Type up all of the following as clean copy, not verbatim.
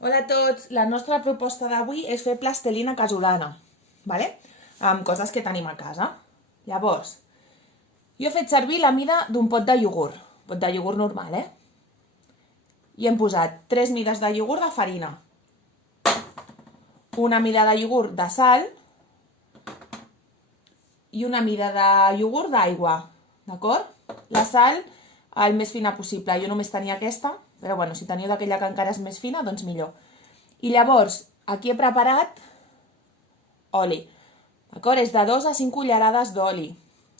Hola a tots, la nostra proposta d'avui és fer plastelina casolana, ¿vale? Amb coses que tenim a casa. Llavors, jo he fet servir la mida d'un pot de iogurt normal, I hem posat 3 mides de iogurt de farina, una mida de iogurt de sal i una mida de iogurt d'aigua, d'acord? La sal el més fina possible, jo només tenia aquesta, però bueno, si teniu d'aquella que encara és més fina, doncs millor. I llavors, aquí he preparat oli, d'acord? És de 2 a 5 cullerades d'oli.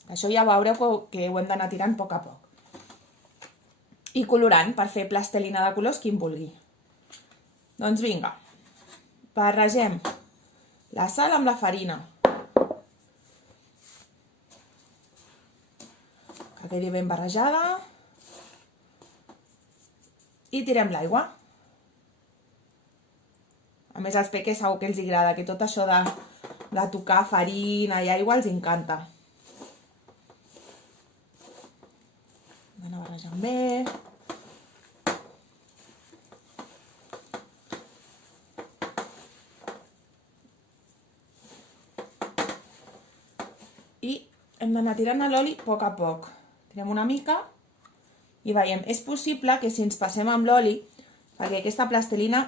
Això ja veureu que ho hem d'anar tirant a poc a poc. I colorant, per fer plastelina de colors, qui en vulgui. Doncs vinga, barregem la sal amb la farina, que quedi ben barrejada, i tirem l'aigua. A més, als peques segur que els agrada, que tot això de tocar farina i aigua els encanta. Anar barrejant bé. I hem d'anar tirant l'oli a poc a poc. Tirem una mica i veiem, és possible que si ens passem amb l'oli, perquè aquesta plastelina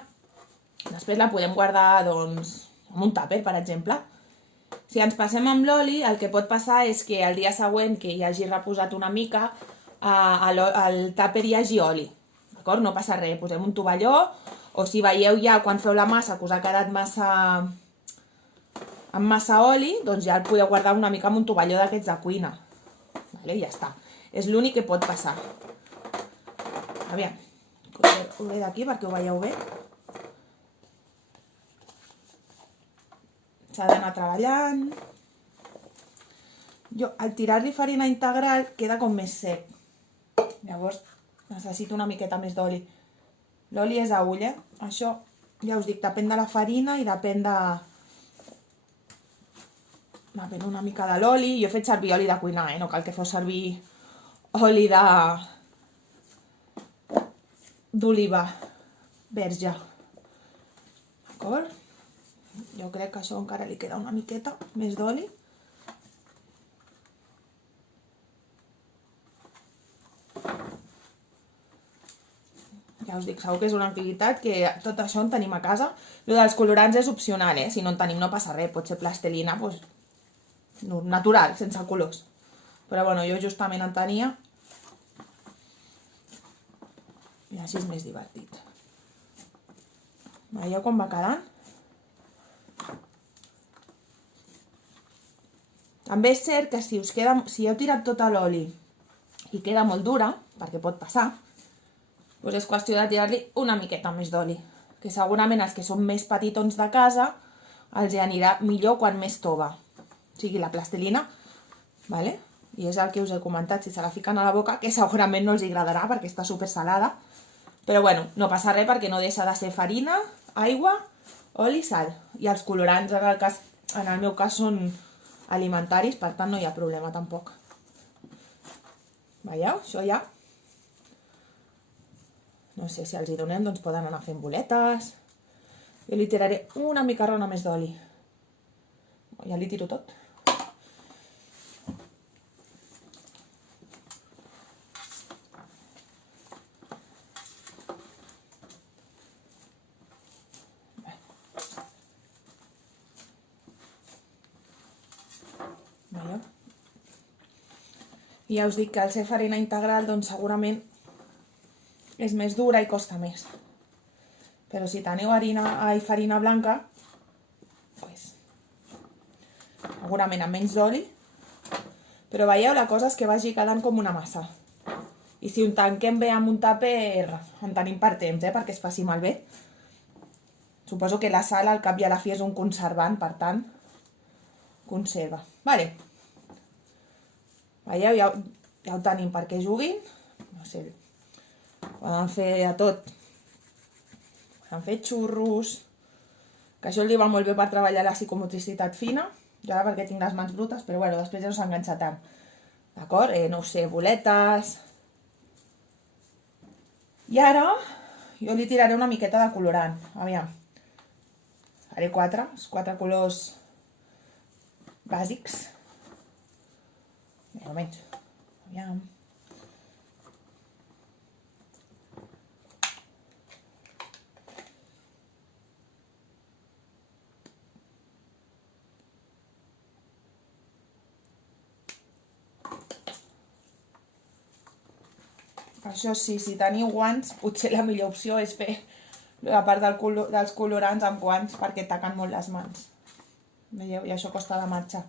després la podem guardar, doncs, en un tàper, per exemple. Si ens passem amb l'oli, el que pot passar és que el dia següent que hi hagi reposat una mica, al tàper hi hagi oli. D'acord? No passa res, posem un tovalló, o si veieu ja quan feu la massa que us ha quedat amb massa oli, doncs ja el podeu guardar una mica amb un tovalló d'aquests de cuina. Vale? I ja està. És l'únic que pot passar. Aviam, ho ve d'aquí perquè ho veieu bé. S'ha d'anar treballant. Jo, al tirar-li farina integral, queda com més sec. Llavors, necessito una miqueta més d'oli. L'oli és a ull, Això, ja us dic, depèn de la farina i depèn una mica de l'oli. Jo he fet servir oli de cuinar, No cal que fos servir oli d'oliva verge. D'acord? Jo crec que això encara li queda una miqueta més d'oli. Ja us dic, segur que és una activitat que tot això en tenim a casa. Lo dels colorants és opcional, Si no en tenim no passa res, pot ser plastelina natural, sense colors. Però bueno, jo justament en tenia i així és més divertit. Veieu com va quedant? També és cert que si heu tirat tot l'oli i queda molt dura, perquè pot passar, doncs és qüestió de tirar-li una miqueta més d'oli, que segurament els que són més petitons de casa els hi anirà millor quan més tova, o sigui la plastelina, vale? I és el que us he comentat, si se la fiquen a la boca, que segurament no els agradarà perquè està super salada, però bueno, no passa res perquè no deixa de ser farina, aigua, oli i sal, i els colorants en el meu cas són alimentaris, per tant no hi ha problema tampoc. Veieu? Això ja, no sé si els hi donem, doncs poden anar fent boletes. Jo li tiraré una micarrona més d'oli. Ja li tiro tot. Veieu? I ja us dic que al ser farina integral, doncs segurament és més dura i costa més. Però si teniu farina blanca, doncs, segurament amb menys d'oli, però veieu, la cosa és que vagi quedant com una massa. I si ho tanquem bé amb un tàper, en tenim per temps, perquè es faci malbé. Suposo que la sal al cap i a la fi és un conservant, per tant, conserva. Vale. Veieu, ja ho tenim perquè juguin. No sé, poden fer a tot. Poden fer xurros, que això li va molt bé per treballar la psicomotricitat fina. Jo ara perquè tinc les mans brutes, però bueno, després ja no s'enganxa tant. D'acord? No ho sé, boletes. I ara Jo li tiraré una miqueta de colorant. Aviam. Faré 4, els 4 colors bàsics. Més o menys. Aviam. Això sí, si teniu guants, potser la millor opció és fer la part dels colorants amb guants perquè taquen molt les mans. Veieu? I això costa de marxar.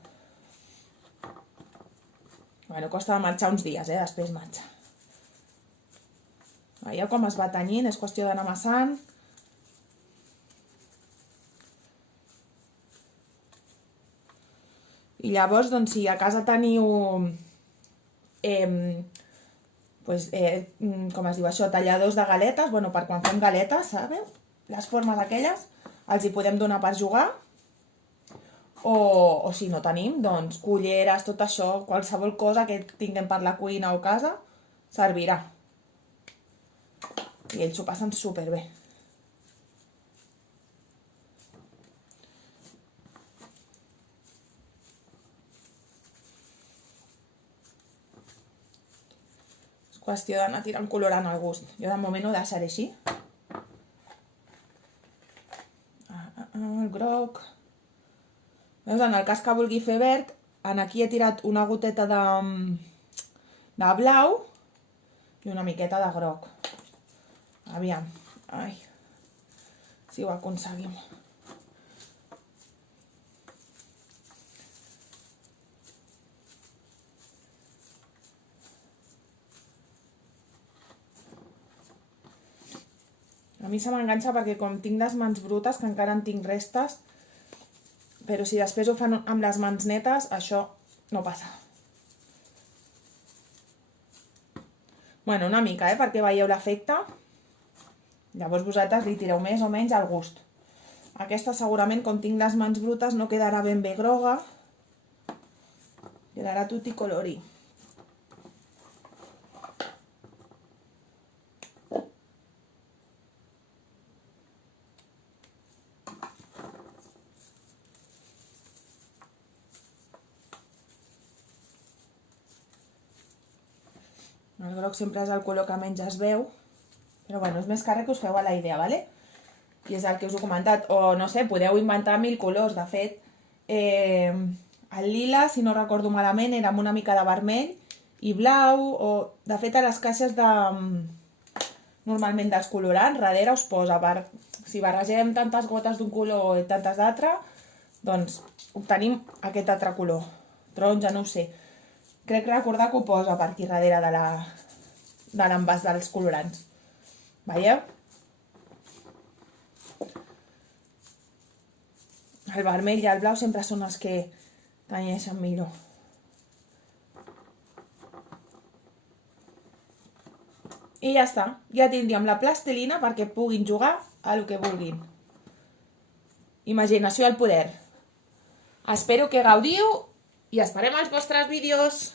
Bueno, costa de marxar uns dies, després marxa. Veieu com es va tenyint? És qüestió d'anar amassant. I llavors, doncs, si a casa teniu com es diu això, talladors de galetes, bueno, per quan fem galetes, sabeu? Les formes aquelles, els hi podem donar per jugar, o si no tenim, doncs, culleres, tot això, qualsevol cosa que tinguem per la cuina o casa, servirà. I ells s'ho passen superbé. Qüestió d'anar tirant colorant al gust. Jo de moment ho deixaré així. El groc. Veus, en el cas que vulgui fer verd, aquí he tirat una goteta de blau i una miqueta de groc. Aviam. Ai. Si ho aconseguim. A mi se m'enganxa perquè com tinc les mans brutes, que encara en tinc restes, però si després ho fan amb les mans netes, això no passa. Bueno, una mica, perquè veieu l'efecte. Llavors vosaltres li tireu més o menys al gust. Aquesta segurament, com tinc les mans brutes, no quedarà ben bé groga. Quedarà tutti colori. El groc sempre és el color que menys es veu, però bueno, és més cara que us feu a la idea, ¿vale? I és el que us he comentat, o no sé, podeu inventar 1000 colors, de fet, el lila, si no recordo malament, era amb una mica de vermell i blau, o de fet a les caixes normalment dels colorants, darrere us posa, si barregem tantes gotes d'un color i tantes d'altre, doncs obtenim aquest altre color, taronja, no ho sé. Crec recordar que ho posa per aquí darrere de l'envàs dels colorants. Veieu? El vermell i el blau sempre són els que tenyeixen millor. I ja està. Ja tindríem la plastilina perquè puguin jugar a lo que vulguin. Imaginació al poder. Espero que gaudiu i esperem els vostres vídeos.